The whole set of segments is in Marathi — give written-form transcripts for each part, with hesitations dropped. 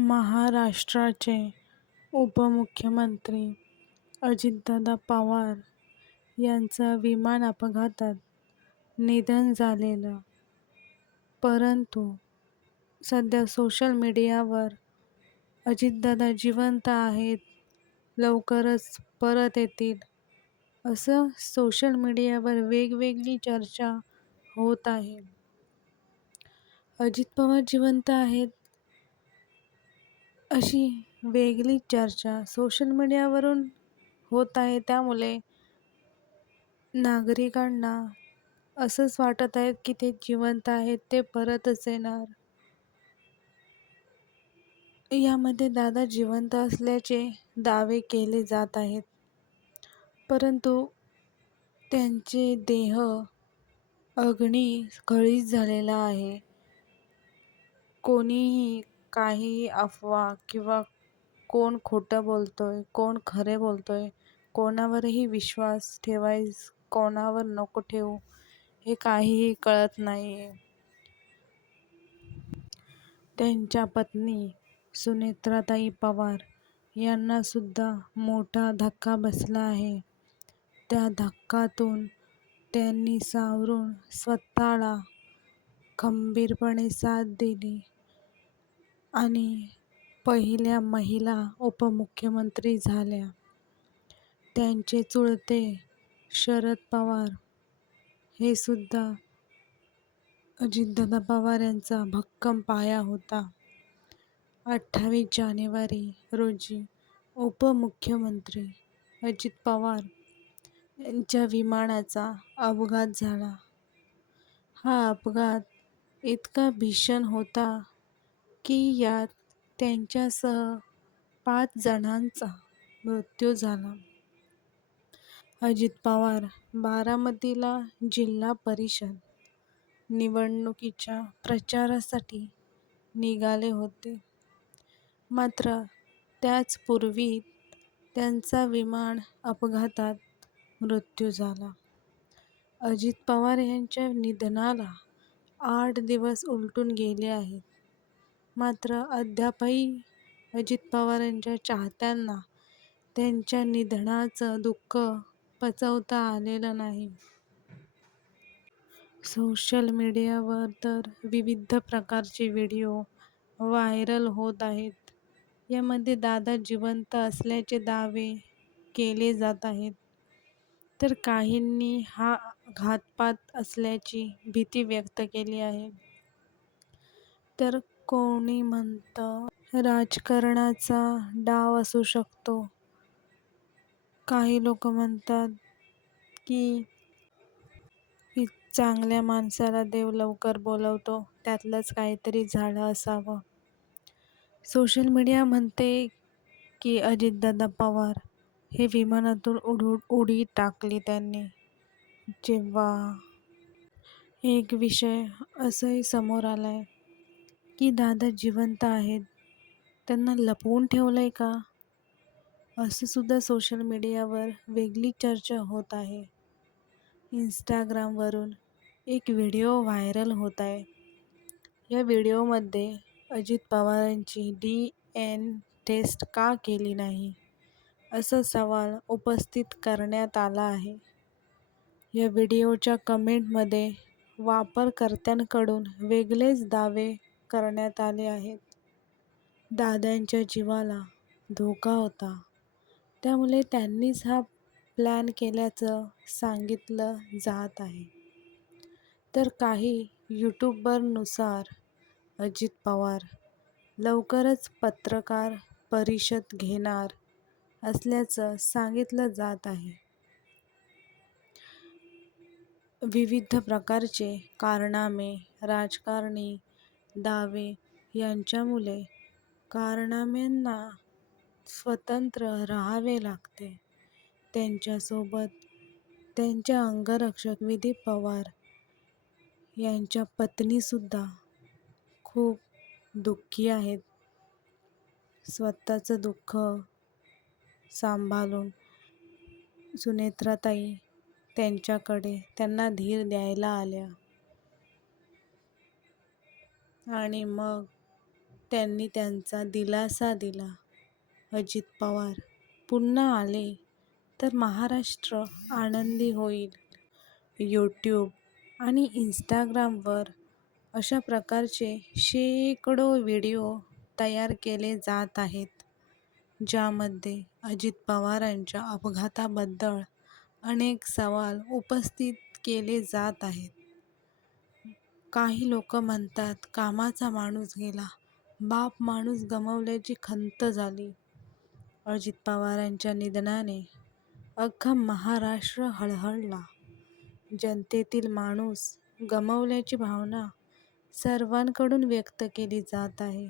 महाराष्ट्राचे उपमुख्यमंत्री अजितदादा पवार यांचं विमान अपघातात निधन झालेलं. परंतु सध्या सोशल मीडियावर अजितदादा जिवंत आहेत, लवकरच परत येतील, असं सोशल मीडियावर वेगवेगळी चर्चा होत आहे. अजित पवार जिवंत आहेत अशी वेगळी चर्चा सोशल मीडियावरून होत आहे. त्यामुळे नागरिकांना असंच वाटत आहे की ते जिवंत आहेत, ते परतच येणार. यामध्ये दादा जिवंत असल्याचे दावे केले जात आहेत, परंतु त्यांचे देह अग्नीखळीत झालेला आहे. कोणीही काहीही अफवा किंवा कोण खोटं बोलतोय, कोण खरे बोलतोय, कोणावरही विश्वास ठेवायस, कोणावर नको ठेवू, हे काहीही कळत नाहीये. त्यांच्या पत्नी सुनेत्राताई पवार यांना सुद्धा मोठा धक्का बसला आहे. त्या धक्क्यातून त्यांनी सावरून स्वतःला खंबीरपणे साथ दिली आणि पहिल्या महिला उपमुख्यमंत्री झाल्या. त्यांचे चुलते शरद पवार हे सुद्धा अजितदादा पवार यांचा भक्कम पाया होता. 28 जानेवारी रोजी उपमुख्यमंत्री अजित पवार यांच्या विमानाचा अपघात झाला. हा अपघात इतका भीषण होता की यात त्यांच्यासह 5 जणांचा मृत्यू झाला. अजित पवार बारामतीला जिल्हा परिषद निवडणुकीच्या प्रचारासाठी निघाले होते. मात्र त्याचपूर्वी त्यांचा विमान अपघातात मृत्यू झाला. अजित पवार यांच्या निधनाला 8 दिवस उलटून गेले आहेत. मात्र अद्यापही अजित पवारांच्या चाहत्यांना त्यांच्या निधनाचं दुःख पचवता आलेलं नाही. सोशल मीडियावर तर विविध प्रकारचे व्हिडिओ व्हायरल होत आहेत. यामध्ये दादा जिवंत असल्याचे दावे केले जात आहेत, तर काहींनी हा घातपात असल्याची भीती व्यक्त केली आहे. तर कोणी म्हणतं राजकारणाचा डाव असू शकतो. काही लोक म्हणतात की चांगल्या माणसाला देव लवकर बोलवतो, त्यातलंच काहीतरी झालं असावं. सोशल मीडिया म्हणते की अजितदादा पवार हे विमानातून उडी टाकली त्यांनी. जेव्हा एक विषय असंही समोर आलाय की दादा जिवंत आहेत, त्यांना लपवून ठेवलंय का, असं सुद्धा सोशल मीडियावर वेगळी चर्चा होत आहे. इंस्टाग्रामवरून एक व्हिडिओ व्हायरल होत आहे. या व्हिडिओमध्ये अजित पवारांची DNA टेस्ट का केली नाही, असा सवाल उपस्थित करण्यात आला आहे. या व्हिडिओच्या कमेंटमध्ये वापरकर्त्यांकडून वेगळेच दावे करण्यात आले आहेत. दादांच्या जीवाला धोका होता, त्यामुळे त्यांनीच हा प्लॅन केल्याचं सांगितलं जात आहे. तर काही यूट्यूबरनुसार अजित पवार लवकरच पत्रकार परिषद घेणार असल्याचं सांगितलं जात आहे. विविध प्रकारचे कारनामे, राजकारणी दावे यांच्यामुळे कारनाम्यांना स्वतंत्र राहावे लागते. त्यांच्यासोबत त्यांच्या अंगरक्षक विधी पवार यांच्या पत्नीसुद्धा खूप दुःखी आहेत. स्वतःचं दुःख सांभाळून सुनेत्राताई त्यांच्याकडे त्यांना धीर द्यायला आल्या आणि मग त्यांनी त्यांचा दिलासा दिला. अजित पवार पुन्हा आले तर महाराष्ट्र आनंदी होईल. यूट्यूब आणि इंस्टाग्रामवर अशा प्रकारचे शेकडो व्हिडिओ तयार केले जात आहेत, ज्यामध्ये अजित पवारांच्या अपघाताबद्दल अनेक सवाल उपस्थित केले जात आहेत. काही लोक म्हणतात कामाचा माणूस गेला, बाप माणूस गमावल्याची खंत झाली. अजित पवारांच्या निधनाने अख्खा महाराष्ट्र हळहळला. जनतेतील माणूस गमावल्याची भावना सर्वांकडून व्यक्त केली जात आहे.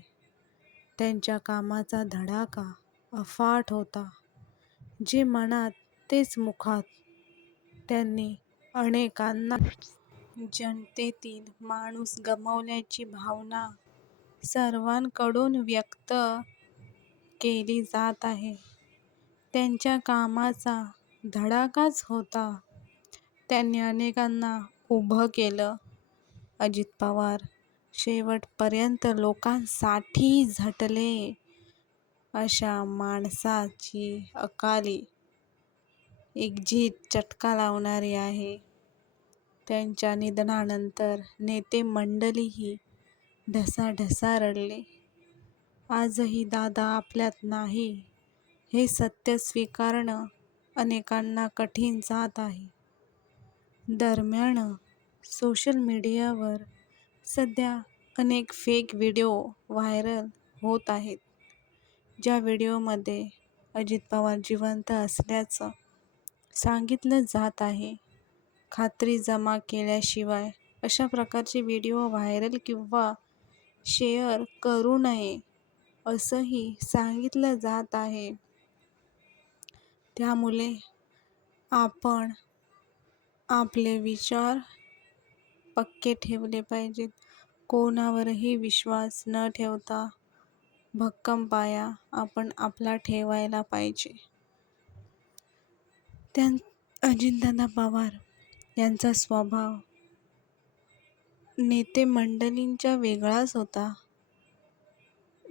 त्यांच्या कामाचा धडाका अफाट होता. जे मनात तेच मुखात. त्यांनी अनेकांना जनतेतील माणूस गमावल्याची भावना सर्वांकडून व्यक्त केली जात आहे. त्यांच्या कामाचा धडाकाच होता. त्यांनी अनेकांना उभं केलं. अजित पवार शेवटपर्यंत लोकांसाठी झटले. अशा माणसाची अकाली एक्झिट चटका लावणारी आहे. त्यांच्या निधनानंतर नेते मंडळीही ढसाढसा रडले. आजही दादा आपल्यात नाही हे सत्य स्वीकारणं अनेकांना कठीण जात आहे. दरम्यान सोशल मीडियावर सध्या अनेक फेक व्हिडिओ व्हायरल होत आहेत. ज्या व्हिडिओमध्ये अजित पवार जिवंत असल्याचं सांगितलं जात आहे. खात्री जमा केल्याशिवाय अशा प्रकारचे व्हिडिओ व्हायरल किंवा शेअर करू नये असंही सांगितलं जात आहे. त्यामुळे आपण आपले विचार पक्के ठेवले पाहिजेत. कोणावरही विश्वास न ठेवता भक्कम पाया आपण आपला ठेवायला पाहिजे. अजितदादा पवार यांचा स्वभाव नेते मंडळींचा वेगळाच होता.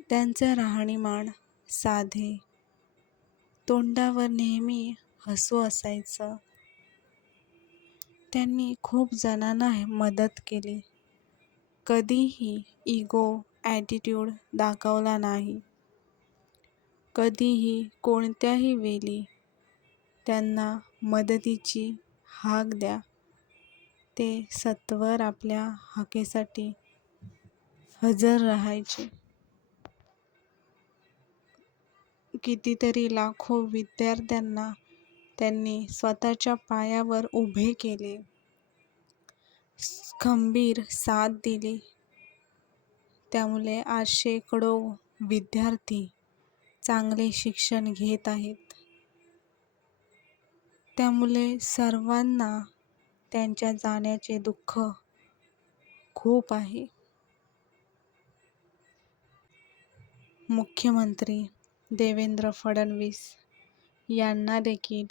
त्यांचे राहणीमान साधे, तोंडावर नेहमी हसू असायचं. त्यांनी खूप जणांना मदत केली. कधीही इगो, ॲटिट्यूड दाखवला नाही. कधीही कोणत्याही वेळी त्यांना मदतीची हाक द्या, ते सत्वर आपल्या हाकेसाठी हजर राहायचे. कितीतरी लाखो विद्यार्थ्यांना त्यांनी स्वतःच्या पायावर उभे केले. खंबीर साथ दिली. त्यामुळे आज शेकडो विद्यार्थी चांगले शिक्षण घेत आहेत. त्यामुळे सर्वांना त्यांच्या जाण्याचे दुःख खूप आहे. मुख्यमंत्री देवेंद्र फडणवीस यांना देखील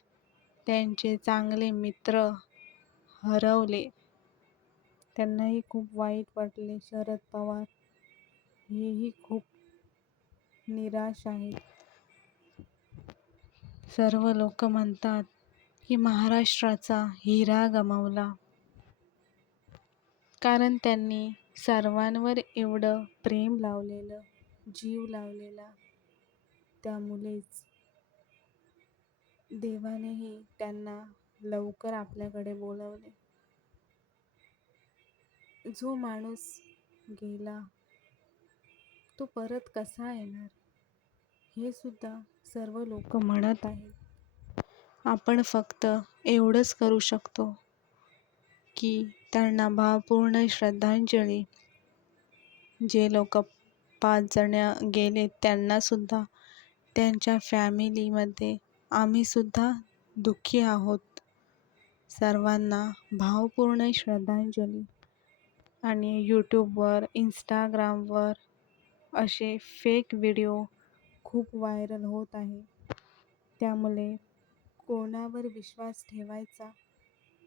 त्यांचे चांगले मित्र हरवले. त्यांनाही खूप वाईट वाटले. शरद पवार हेही खूप निराश आहेत. सर्व लोक म्हणतात की महाराष्ट्राचा हिरा गमावला. कारण त्यांनी सर्वांवर एवढं प्रेम लावलेलं, जीव लावलेला. त्यामुळेच देवानेही त्यांना लवकर आपल्याकडे बोलावले. जो माणूस गेला तो परत कसा येणार हे सुद्धा सर्व लोक म्हणत आहेत. आपण फक्त एवढंच करू शकतो की त्यांना भावपूर्ण श्रद्धांजली. जे लोक 5 जण गेले त्यांना सुद्धा, त्यांच्या फॅमिलीमध्ये आम्ही सुद्धा दुःखी आहोत. सर्वांना भावपूर्ण श्रद्धांजली. आणि यूट्यूबवर, इंस्टाग्रामवर असे फेक व्हिडिओ खूप व्हायरल होत आहे. त्यामुळे कोणावर विश्वास ठेवायचा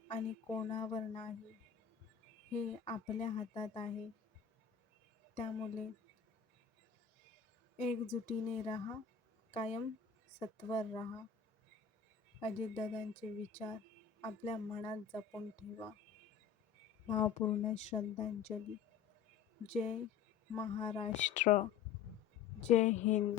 आणि कोणावर नाही हे आपल्या हातात आहे. त्यामुळे एकजुटीने राहा, कायम सत्वर राहा. अजितदादांचे विचार आपल्या मनात जपून ठेवा. भावपूर्ण श्रद्धांजली. जय महाराष्ट्र. जय हिंद.